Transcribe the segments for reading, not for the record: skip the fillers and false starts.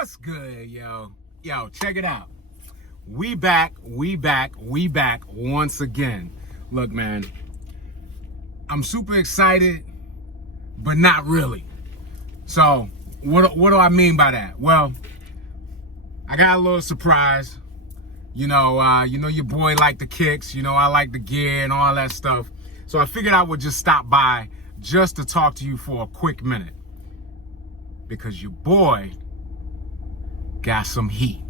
What's good, yo? Yo, check it out. We back once again. Look, man, I'm super excited, but not really. So, what do I mean by that? Well, I got a little surprise. You know your boy like the kicks. You know, I like the gear and all that stuff. So I figured I would just stop by just to talk to you for a quick minute. Because your boy got some heat.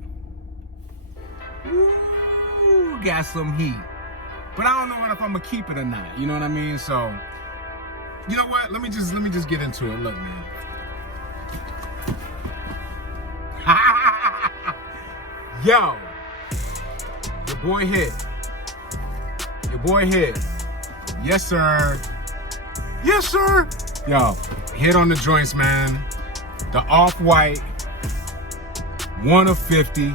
Ooh, got some heat. But I don't know if I'm gonna keep it or not. You know what I mean? So, you know what? Let me just get into it. Look, man. Yo, your boy hit. Your boy hit. Yes, sir. Yes, sir. Yo, hit on the joints, man. The off-white, 1 of 50.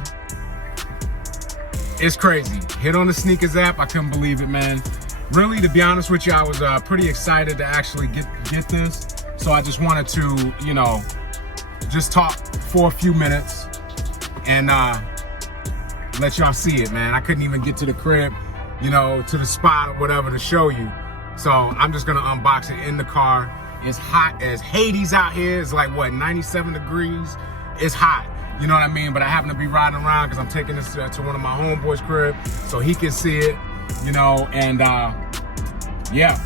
It's crazy. Hit on the sneakers app. I couldn't believe it, man. Really, to be honest with you, I was pretty excited to actually get this. So I just wanted to, you know, just talk for a few minutes and let y'all see it, man. I couldn't even get to the crib, you know, to the spot or whatever to show you. So I'm just gonna unbox it in the car. It's hot as Hades out here. It's like, what, 97 degrees? It's hot, you know what I mean? But I happen to be riding around because I'm taking this to one of my homeboys' crib so he can see it, you know, and yeah,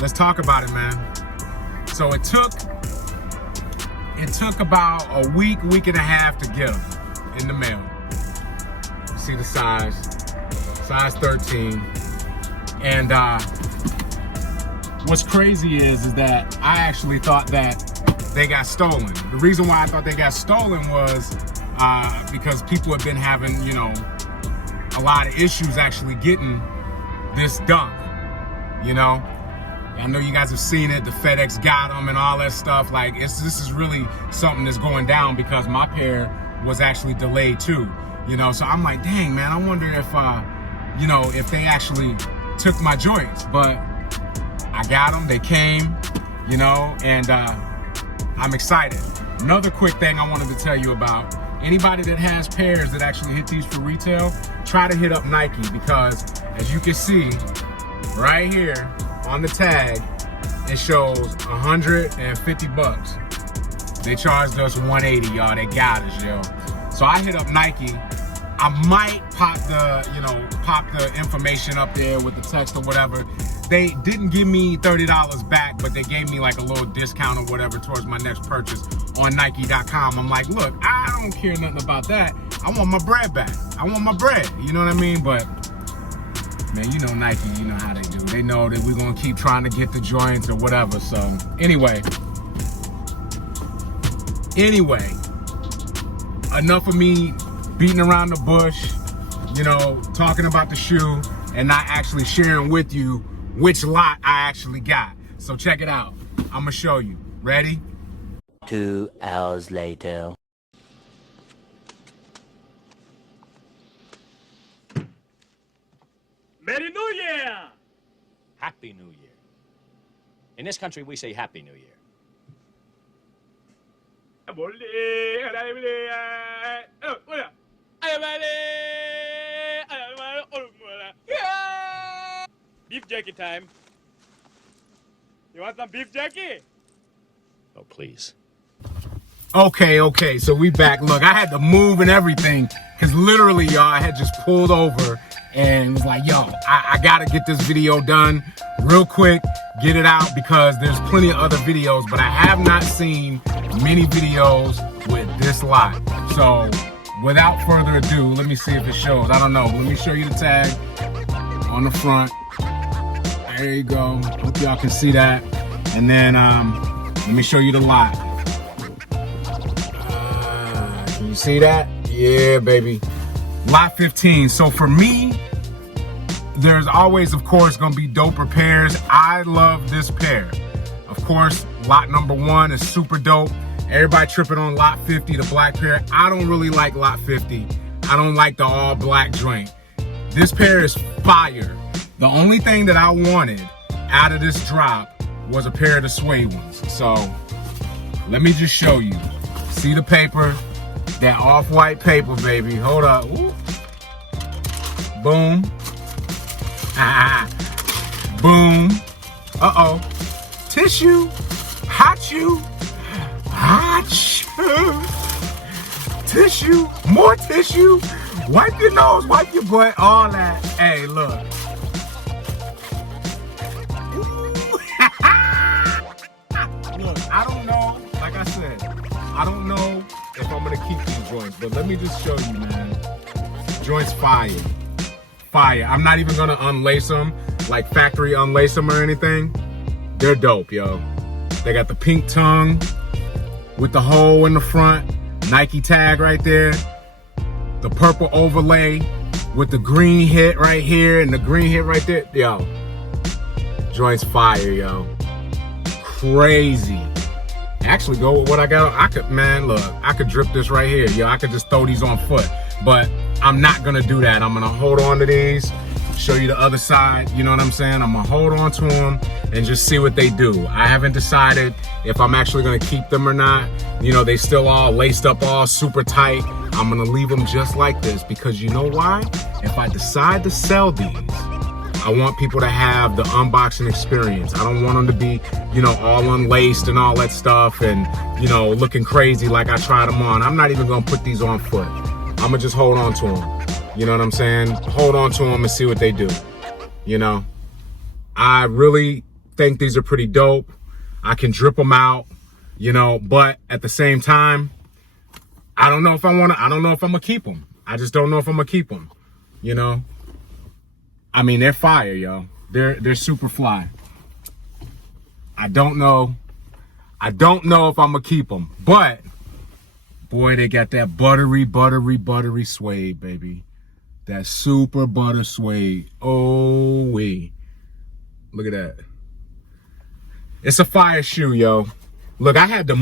let's talk about it, man. So it took about a week and a half to get them in the mail. You see the size 13. And what's crazy is that I actually thought that they got stolen. The reason why I thought they got stolen was because people have been having, you know, a lot of issues actually getting this dunk, you know? I know you guys have seen it, the FedEx got them and all that stuff. Like, this is really something that's going down because my pair was actually delayed too, you know? So I'm like, dang, man, I wonder if, you know, if they actually took my joints. But I got them, they came, you know, and I'm excited. Another quick thing I wanted to tell you about, anybody that has pairs that actually hit these for retail, try to hit up Nike because as you can see right here on the tag, it shows 150 bucks. They charged us 180, y'all. They got us, yo. So I hit up Nike. I might pop the information up there with the text or whatever. They didn't give me $30 back, but they gave me like a little discount or whatever towards my next purchase on Nike.com. I'm like, look, I don't care nothing about that. I want my bread back. I want my bread. You know what I mean? But man, you know Nike, you know how they do. They know that we're gonna keep trying to get the joints or whatever. So anyway, enough of me beating around the bush, you know, talking about the shoe and not actually sharing with you which lot I actually got. So check it out. I'm gonna show you. Ready? 2 hours later. Merry New Year! Happy New Year. In this country, we say Happy New Year. Beef jerky time. You want some beef jerky? Oh, please. Okay, so we back. Look, I had to move and everything because literally, y'all, I had just pulled over and was like, yo, I gotta get this video done real quick, get it out because there's plenty of other videos, but I have not seen many videos with this lot. So without further ado, let me see if it shows. I don't know. Let me show you the tag on the front. There you go. Hope y'all can see that. And then let me show you the lot. Can you see that? Yeah, baby. Lot 15. So for me, there's always, of course, gonna be doper pairs. I love this pair. Of course, lot number 1 is super dope. Everybody tripping on lot 50, the black pair. I don't really like lot 50. I don't like the all black joint. This pair is fire. The only thing that I wanted out of this drop was a pair of the suede ones. So let me just show you. See the paper, That off-white paper, baby. Hold up. Ooh. Boom. Boom. Uh-oh. Tissue. Hot you. Hot you. Tissue. More tissue. Wipe your nose, wipe your butt, all that. Hey, look. Look, I don't know, like I said, I don't know if I'm gonna keep these joints, but let me just show you, man. Joints fire. Fire. I'm not even gonna unlace them, like factory unlace them or anything. They're dope, yo. They got the pink tongue with the hole in the front, Nike tag right there, the purple overlay with the green hit right here and the green hit right there. Yo, joints fire, yo. Crazy. Actually, go with what I got. I could, man, look, I could drip this right here. Yo, I could just throw these on foot, but I'm not gonna do that. I'm gonna hold on to these, show you the other side, you know what I'm saying? I'm gonna hold on to them and just see what they do. I haven't decided if I'm actually gonna keep them or not. You know, they still all laced up, all super tight. I'm gonna leave them just like this because you know why? If I decide to sell these, I want people to have the unboxing experience. I don't want them to be, you know, all unlaced and all that stuff and, you know, looking crazy like I tried them on. I'm not even gonna put these on foot. I'm gonna just hold on to them. You know what I'm saying? Hold on to them and see what they do. You know, I really think these are pretty dope. I can drip them out, you know, but at the same time, I don't know if I'm gonna keep them. I just don't know if I'm gonna keep them, you know? I mean, they're fire, yo. They're super fly. I don't know if I'm gonna keep them, but boy, they got that buttery suede, baby. That super butter suede. Oh, wee. Look at that. It's a fire shoe, yo. Look, I had to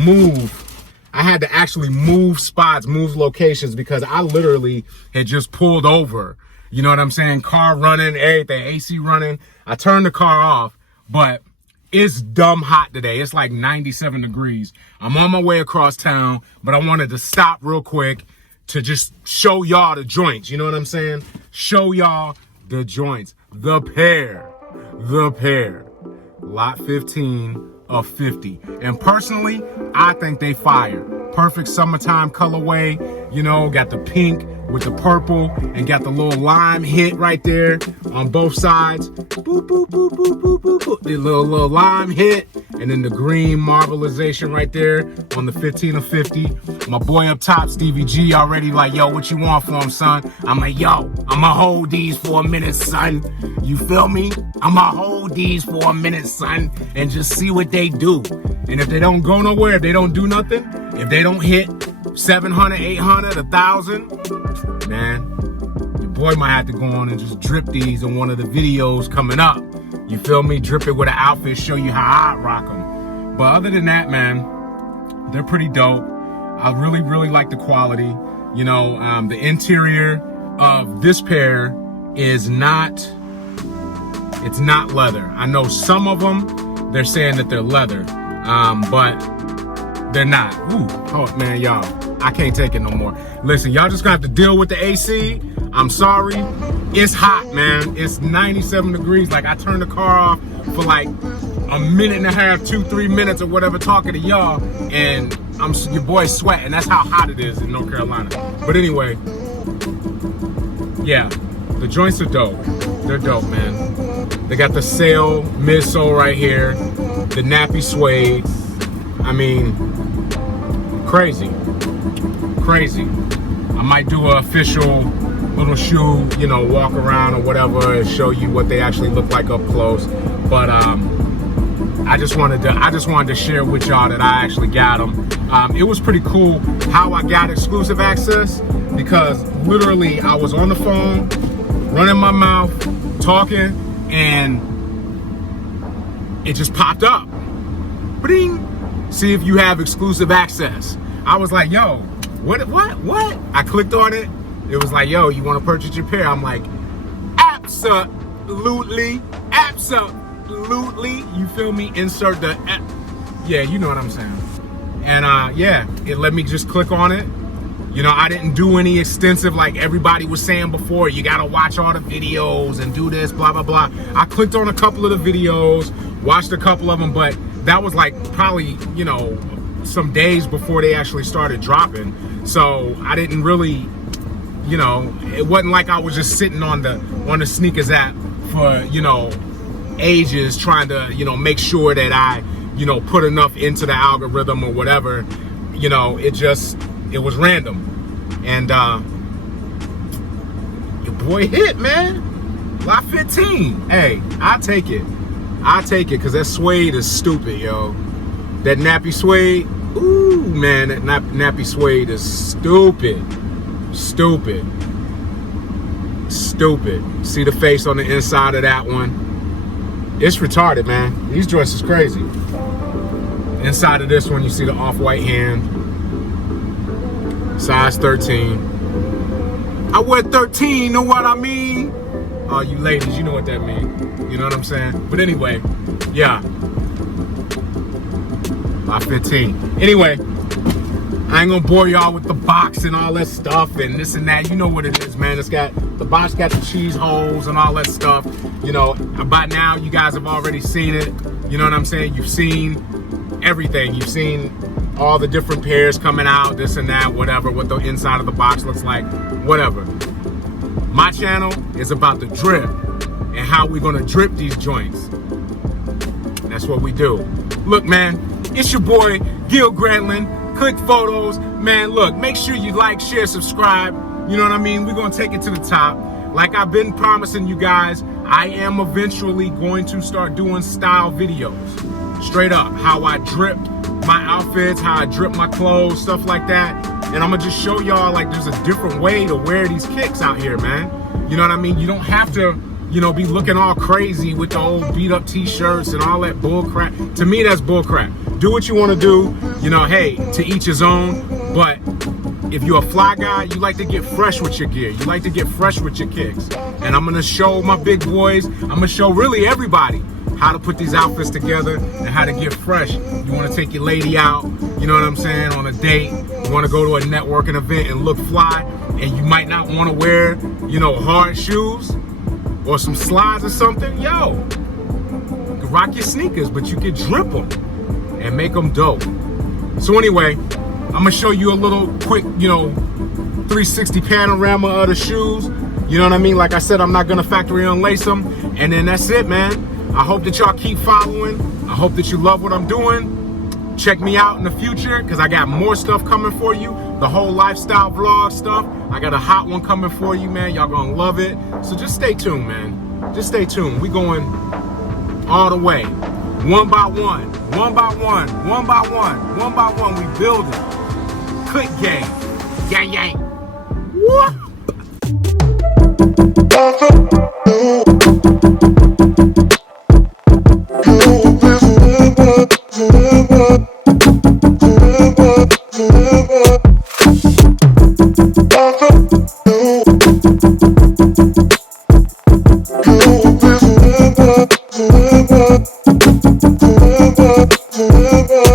actually move spots, move locations because I literally had just pulled over. You know what I'm saying? Car running, everything, AC running. I turned the car off, but it's dumb hot today. It's like 97 degrees. I'm on my way across town, but I wanted to stop real quick to just show y'all the joints. You know what I'm saying? Show y'all the joints. The pair. Lot 15 of 50. And personally, I think they fire. Perfect summertime colorway. You know, got the pink with the purple and got the little lime hit right there on both sides. Boop, boop, boop, boop, boop, boop, boop. The little lime hit and then the green marbleization right there on the 15 of 50. My boy up top, Stevie G, already like, yo, what you want for him, son? I'm like, yo, I'ma hold these for a minute, son. You feel me? I'ma hold these for a minute, son, and just see what they do. And if they don't go nowhere, if they don't do nothing, if they don't hit 700, 800, 1,000, man, your boy might have to go on and just drip these in one of the videos coming up. You feel me? Drip it with an outfit, show you how I rock them. But other than that, man, they're pretty dope. I really like the quality. You know, the interior of this pair is not leather. I know some of them, they're saying that they're leather, but they're not. Ooh, oh man, y'all, I can't take it no more. Listen, y'all just gonna have to deal with the AC. I'm sorry. It's hot, man. It's 97 degrees. Like, I turned the car off for like a minute and a half, 2-3 minutes or whatever, talking to y'all, and your boy's sweating. That's how hot it is in North Carolina. But anyway, yeah, the joints are dope. They're dope, man. They got the sail midsole right here, the nappy suede. I mean, crazy. I might do an official little shoe, you know, walk around or whatever and show you what they actually look like up close. But I just wanted to share with y'all that I actually got them. It was pretty cool how I got exclusive access because literally I was on the phone, running my mouth, talking, and it just popped up. Bing! See if you have exclusive access. I was like, yo, what? I clicked on it. It was like, yo, you want to purchase your pair? I'm like, absolutely. You feel me? Insert the, yeah, you know what I'm saying. And yeah, it let me just click on it. You know, I didn't do any extensive, like everybody was saying before, you gotta watch all the videos and do this, blah, blah, blah. I clicked on a couple of the videos, watched a couple of them, but that was like probably, you know, some days before they actually started dropping. So I didn't really, you know, it wasn't like I was just sitting on the sneakers app for, you know, ages trying to, you know, make sure that I, you know, put enough into the algorithm or whatever. You know, it was random. And your boy hit, man. Lot 15. Hey, I take it. Because that suede is stupid, yo. That nappy suede, ooh, man, that nappy suede is stupid. Stupid. See the face on the inside of that one? It's retarded, man. These joints is crazy. Inside of this one, you see the off-white hand. Size 13. I wear 13, know what I mean? Oh, you ladies, you know what that means. You know what I'm saying? But anyway, yeah. Lot 15. Anyway, I ain't gonna bore y'all with the box and all that stuff and this and that. You know what it is, man. The box got the cheese holes and all that stuff. You know, by now you guys have already seen it. You know what I'm saying? You've seen everything. You've seen all the different pairs coming out, this and that, whatever, what the inside of the box looks like, whatever. My channel is about the drip and how we're gonna drip these joints. That's what we do. Look, man, it's your boy, Gil Grantland. Click photos. Man, look, make sure you like, share, subscribe. You know what I mean? We're gonna take it to the top. Like I've been promising you guys, I am eventually going to start doing style videos. Straight up, how I drip my outfits, how I drip my clothes, stuff like that. And I'm gonna just show y'all like there's a different way to wear these kicks out here, man. You know what I mean? You don't have to, you know, be looking all crazy with the old beat up t-shirts and all that bull crap. To me, that's bull crap. Do what you want to do. You know, hey, to each his own. But if you're a fly guy, you like to get fresh with your gear. You like to get fresh with your kicks. And I'm gonna show my big boys, I'm gonna show really everybody how to put these outfits together and how to get fresh. You want to take your lady out, you know what I'm saying, on a date. You want to go to a networking event and look fly, and you might not want to wear, you know, hard shoes or some slides or something. Yo, you can rock your sneakers, but you can drip them and make them dope. So anyway, I'm gonna show you a little quick, you know, 360 panorama of the shoes. You know what I mean? Like I said, I'm not gonna factory unlace them, and then that's it, man. I hope that y'all keep following. I hope that you love what I'm doing. Check me out in the future, because I got more stuff coming for you. The whole lifestyle vlog stuff. I got a hot one coming for you, man. Y'all gonna love it. So just stay tuned, man. Just stay tuned. We going all the way. One by one. One by one. One by one. One by one. We building. Click gang. Gang, gang. What? Forever.